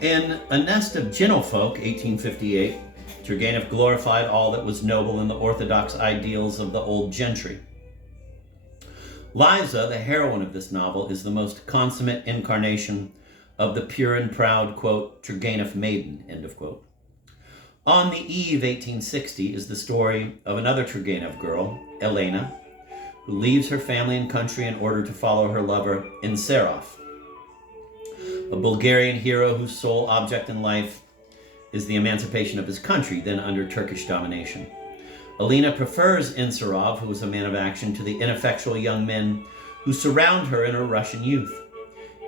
In A Nest of Gentlefolk, 1858, Turgenev glorified all that was noble in the orthodox ideals of the old gentry. Liza, the heroine of this novel, is the most consummate incarnation of the pure and proud, quote, Turgenev maiden, end of quote. On the Eve, 1860, is the story of another Turgenev girl, Elena, who leaves her family and country in order to follow her lover, Inserov, a Bulgarian hero whose sole object in life is the emancipation of his country, then under Turkish domination. Elena prefers Inserov, who is a man of action, to the ineffectual young men who surround her in her Russian youth.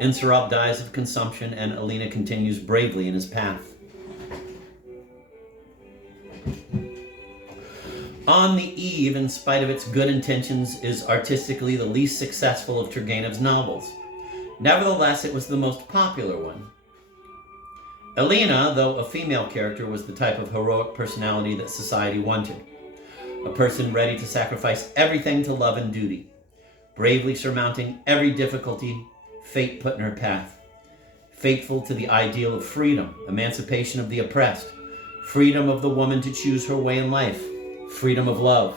Inserov dies of consumption, and Elena continues bravely in his path. On the Eve, in spite of its good intentions, is artistically the least successful of Turgenev's novels. Nevertheless, it was the most popular one. Elena, though a female character, was the type of heroic personality that society wanted. A person ready to sacrifice everything to love and duty, bravely surmounting every difficulty fate put in her path, faithful to the ideal of freedom, emancipation of the oppressed, freedom of the woman to choose her way in life, freedom of love.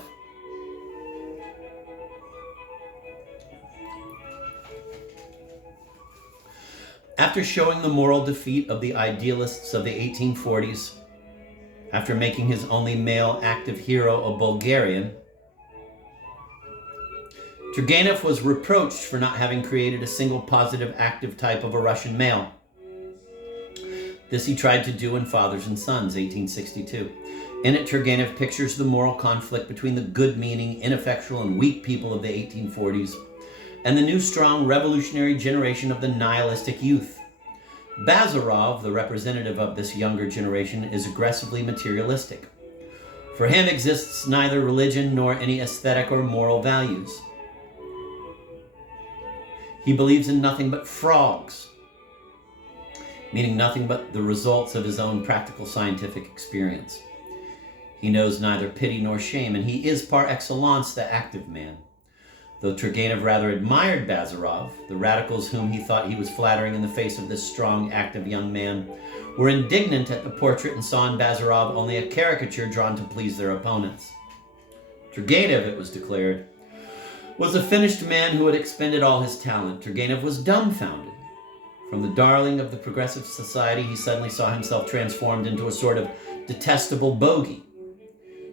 After showing the moral defeat of the idealists of the 1840s, after making his only male active hero a Bulgarian, Turgenev was reproached for not having created a single positive active type of a Russian male. This he tried to do in Fathers and Sons, 1862. In it, Turgenev pictures the moral conflict between the good-meaning, ineffectual, and weak people of the 1840s and the new, strong, revolutionary generation of the nihilistic youth. Bazarov, the representative of this younger generation, is aggressively materialistic. For him exists neither religion nor any aesthetic or moral values. He believes in nothing but frogs, meaning nothing but the results of his own practical scientific experience. He knows neither pity nor shame, and he is par excellence the active man. Though Turgenev rather admired Bazarov, the radicals whom he thought he was flattering in the face of this strong, active young man were indignant at the portrait and saw in Bazarov only a caricature drawn to please their opponents. Turgenev, it was declared, was a finished man who had expended all his talent. Turgenev was dumbfounded. From the darling of the progressive society, he suddenly saw himself transformed into a sort of detestable bogey.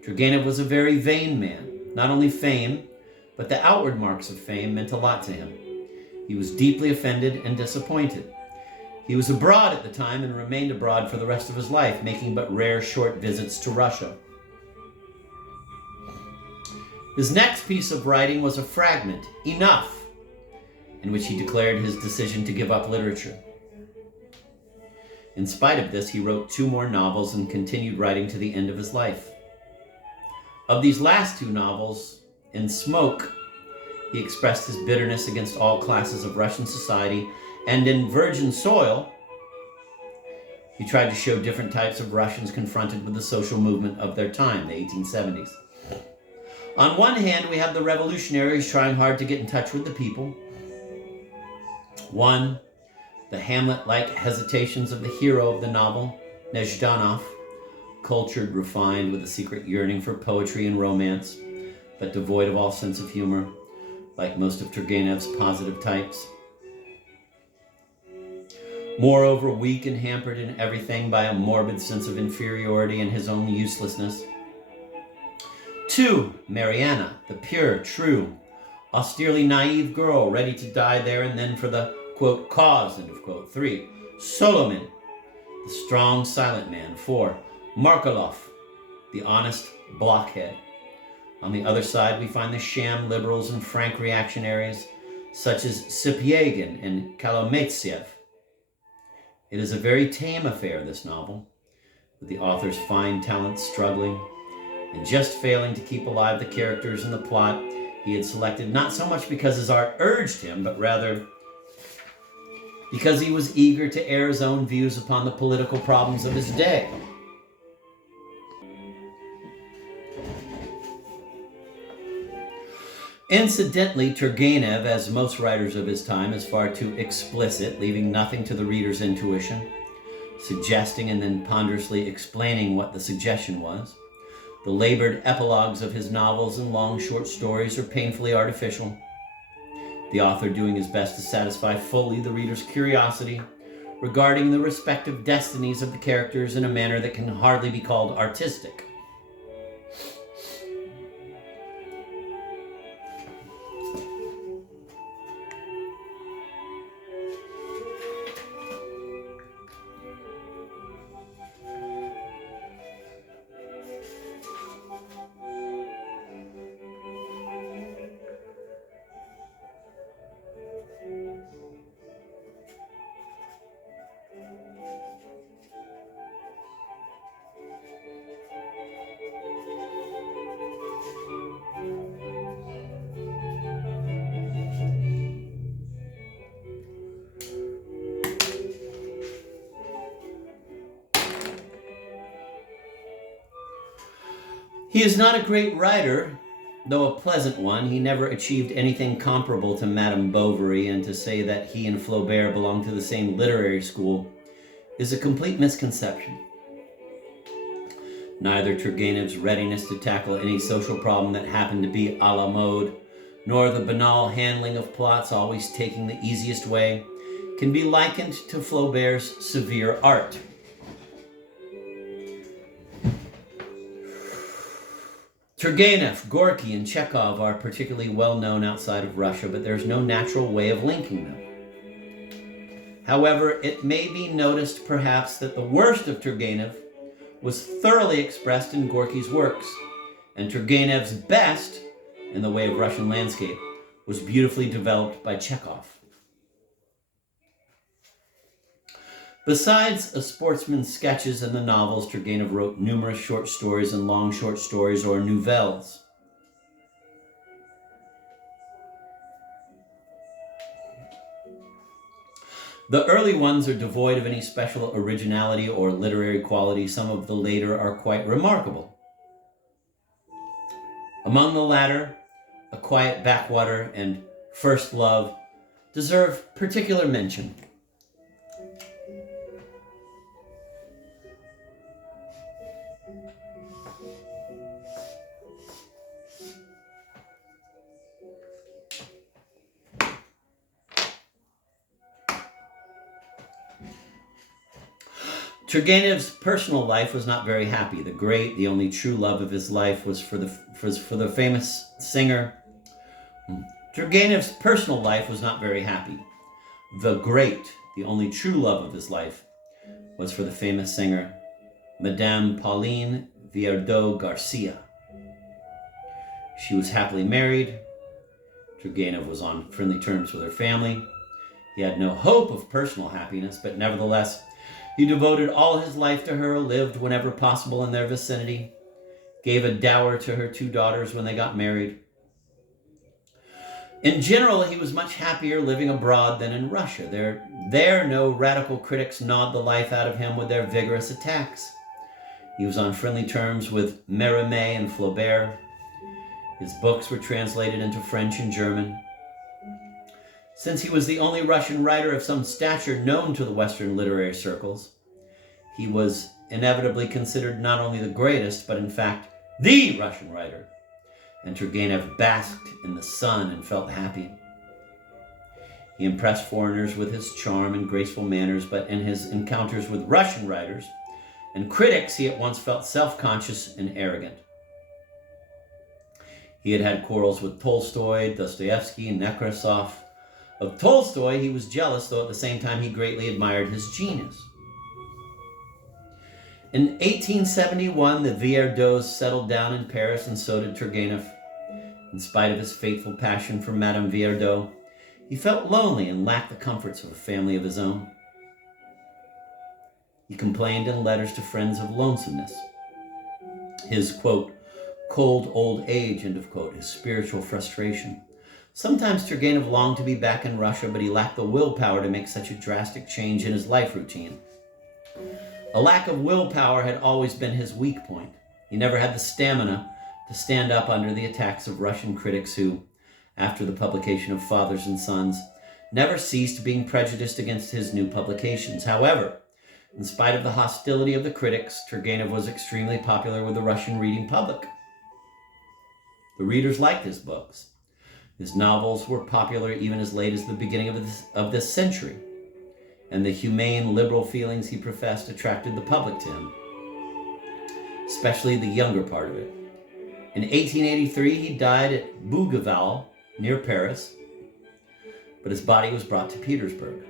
Turgenev was a very vain man. Not only fame, but the outward marks of fame meant a lot to him. He was deeply offended and disappointed. He was abroad at the time and remained abroad for the rest of his life, making but rare short visits to Russia. His next piece of writing was a fragment, Enough, in which he declared his decision to give up literature. In spite of this, he wrote 2 more novels and continued writing to the end of his life. Of these last 2 novels, in Smoke, he expressed his bitterness against all classes of Russian society, and in Virgin Soil, he tried to show different types of Russians confronted with the social movement of their time, the 1870s. On one hand, we have the revolutionaries trying hard to get in touch with the people. One, the Hamlet-like hesitations of the hero of the novel, Nezhdanov, cultured, refined, with a secret yearning for poetry and romance, but devoid of all sense of humor, like most of Turgenev's positive types. Moreover, weak and hampered in everything by a morbid sense of inferiority and his own uselessness. 2, Mariana, the pure, true, austerely naive girl, ready to die there and then for the, quote, cause, end of quote. 3, Solomon, the strong, silent man. 4, Markelov, the honest blockhead. On the other side, we find the sham liberals and frank reactionaries, such as Sipiagin and Kolomeitsev. It is a very tame affair, this novel, with the author's fine talent struggling and just failing to keep alive the characters and the plot he had selected, not so much because his art urged him, but rather because he was eager to air his own views upon the political problems of his day. Incidentally, Turgenev, as most writers of his time, is far too explicit, leaving nothing to the reader's intuition. suggesting and then ponderously explaining what the suggestion was. The labored epilogues of his novels and long short stories are painfully artificial, the author doing his best to satisfy fully the reader's curiosity regarding the respective destinies of the characters in a manner that can hardly be called artistic. He is not a great writer, though a pleasant one. He never achieved anything comparable to Madame Bovary, and to say that he and Flaubert belong to the same literary school is a complete misconception. Neither Turgenev's readiness to tackle any social problem that happened to be a la mode, nor the banal handling of plots always taking the easiest way, can be likened to Flaubert's severe art. Turgenev, Gorky, and Chekhov are particularly well known outside of Russia, but there's no natural way of linking them. However, it may be noticed perhaps that the worst of Turgenev was thoroughly expressed in Gorky's works, and Turgenev's best, in the way of Russian landscape, was beautifully developed by Chekhov. Besides a sportsman's sketches and the novels, Turgenev wrote numerous short stories and long short stories, or nouvelles. The early ones are devoid of any special originality or literary quality. Some of the later are quite remarkable. Among the latter, A Quiet Backwater and First Love deserve particular mention. Turgenev's personal life was not very happy. The only true love of his life was for the famous singer. Turgenev's personal life was not very happy. The only true love of his life was for the famous singer, Madame Pauline Viardot Garcia. She was happily married. Turgenev was on friendly terms with her family. He had no hope of personal happiness, but nevertheless, he devoted all his life to her, lived whenever possible in their vicinity, gave a dower to her 2 daughters when they got married. In general, he was much happier living abroad than in Russia. There, no radical critics gnawed the life out of him with their vigorous attacks. He was on friendly terms with Mérimée and Flaubert. His books were translated into French and German. Since he was the only Russian writer of some stature known to the Western literary circles, he was inevitably considered not only the greatest, but in fact, the Russian writer. And Turgenev basked in the sun and felt happy. He impressed foreigners with his charm and graceful manners, but in his encounters with Russian writers and critics, he at once felt self-conscious and arrogant. He had had quarrels with Tolstoy, Dostoevsky, and Nekrasov. Of Tolstoy, he was jealous, though at the same time he greatly admired his genius. In 1871, the Viardots settled down in Paris, and so did Turgenev. In spite of his faithful passion for Madame Viardot, he felt lonely and lacked the comforts of a family of his own. He complained in letters to friends of lonesomeness. His, quote, cold old age, end of quote, his spiritual frustration. Sometimes Turgenev longed to be back in Russia, but he lacked the willpower to make such a drastic change in his life routine. A lack of willpower had always been his weak point. He never had the stamina to stand up under the attacks of Russian critics who, after the publication of Fathers and Sons, never ceased being prejudiced against his new publications. However, In spite of the hostility of the critics, Turgenev was extremely popular with the Russian reading public. The readers liked his books. His novels were popular even as late as the beginning of this century, and the humane, liberal feelings he professed attracted the public to him, especially the younger part of it. In 1883, he died at Bougival, near Paris, but his body was brought to Petersburg.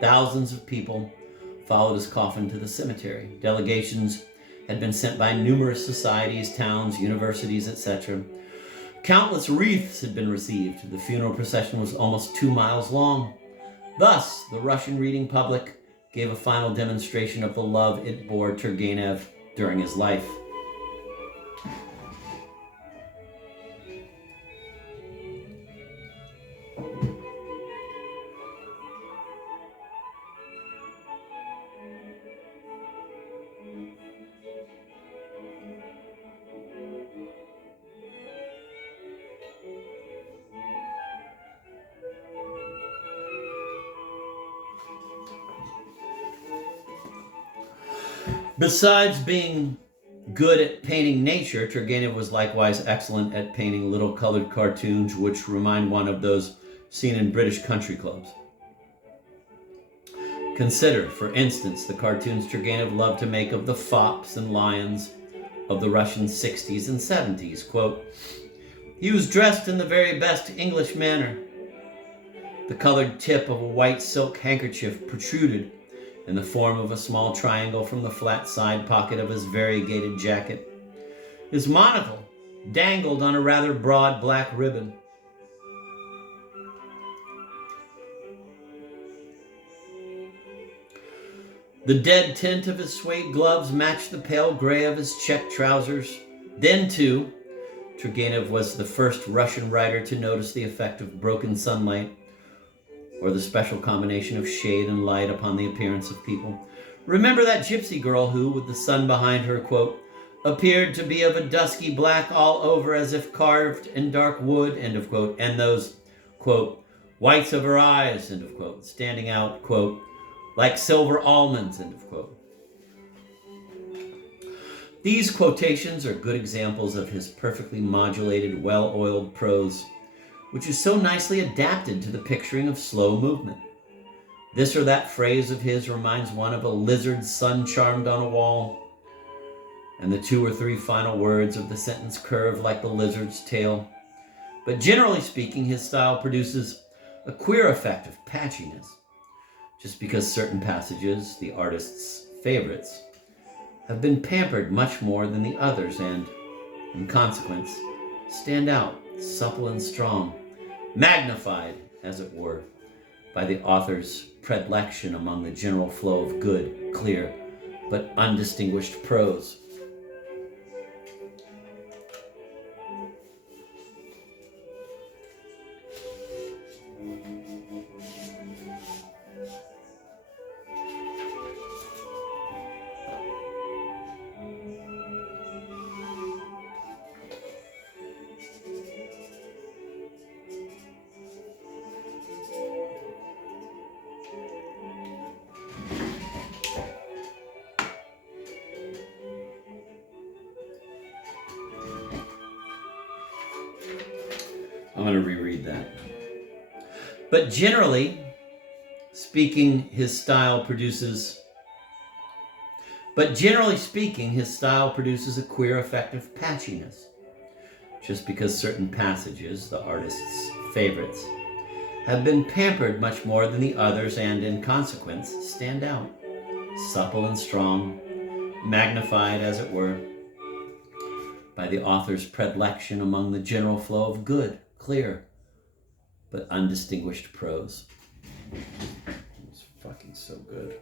Thousands of people followed his coffin to the cemetery. Delegations had been sent by numerous societies, towns, universities, etc. Countless wreaths had been received. The funeral procession was almost 2 miles long. Thus, the Russian reading public gave a final demonstration of the love it bore Turgenev during his life. Besides being good at painting nature, Turgenev was likewise excellent at painting little colored cartoons which remind one of those seen in British country clubs. Consider, for instance, the cartoons Turgenev loved to make of the fops and lions of the Russian 60s and 70s. Quote, "He was dressed in the very best English manner. The colored tip of a white silk handkerchief protruded in the form of a small triangle from the flat side pocket of his variegated jacket. His monocle dangled on a rather broad black ribbon. The dead tint of his suede gloves matched the pale gray of his check trousers. Then, too, Turgenev was the first Russian writer to notice the effect of broken sunlight, or the special combination of shade and light upon the appearance of people. Remember that gypsy girl who, with the sun behind her, quote, appeared to be of a dusky black all over as if carved in dark wood, end of quote, and those, quote, whites of her eyes, end of quote, standing out, quote, like silver almonds, end of quote." These quotations are good examples of his perfectly modulated, well-oiled prose, which is so nicely adapted to the picturing of slow movement. This or that phrase of his reminds one of a lizard sun-charmed on a wall, and the 2 or 3 final words of the sentence curve like the lizard's tail. But generally speaking, his style produces a queer effect of patchiness, just because certain passages, the artist's favorites, have been pampered much more than the others and, in consequence, stand out supple and strong, magnified, as it were, by the author's predilection among the general flow of good, clear, but undistinguished prose. I'm going to reread that. But generally speaking, his style produces a queer effect of patchiness, just because certain passages, the artist's favorites, have been pampered much more than the others and, in consequence, stand out, supple and strong, magnified, as it were, by the author's predilection among the general flow of good, clear, but undistinguished prose. It's fucking so good.